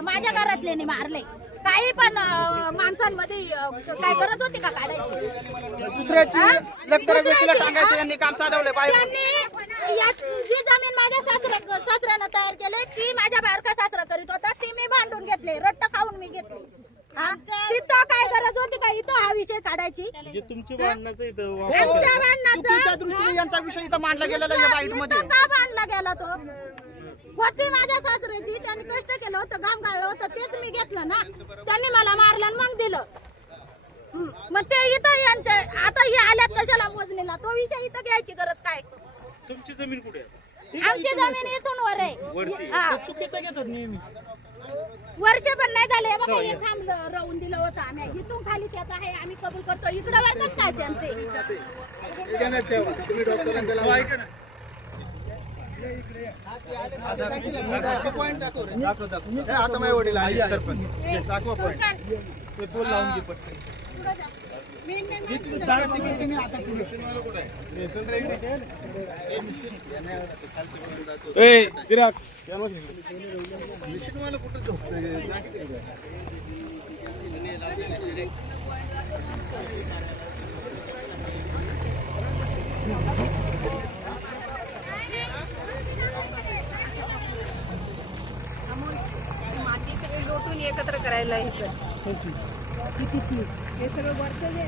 केलं, माझ्या घरातल्याने मारले. काही पण माणसांमध्ये काय गरज होती का काढायची? दुसऱ्याची व्यक्तीला टांगायचं यांनी काम चालवलं पाहिजे. त्यांनी जी जमीन माझ्या सासऱ्यानं तयार केली ती माझ्या बारका सासरा करीत होता, ती मी भांडून घेतली, रट्ट खाऊन मी घेतली. तिथं काय गरज होती का इथं हा विषय काढायची? तुमच्या भांडणाचं इथं आमच्या भांडणाचं चुकीच्या दृष्टीने यांचा विषय इथं मांडला गेलेला आहे बाईट मध्ये. इथं का भांडला गेला तो? होती माझ्या सासऱ्याची, त्यांनी कष्ट केलं होतं, घाम गाळलं होतं, तेच मी घेतलं ना. त्यांनी मला मारलं आणि मग दिलं. मग ते इथं यांचे आता हे आल्यात कशाला मोजणीला? तो विषय इथं घ्यायची गरज काय? तुमची जमीन कुठे आहे? आमची जमीन इथून वर आहे. हा. चुकीचं घेतात नेहमी. वर्ष पण नाही झाले बघा, हे थांब राहून दिलं होतं आम्ही. इथून खाली त्यात आहे, आम्ही कबूल करतो. इकडं वर्गच काय त्यांचे? आता माझे वडील आहे सरपंच, दाखवा पॉईंट. माती सगळी लोटून एकत्र करायला हे सगळं वर्क जे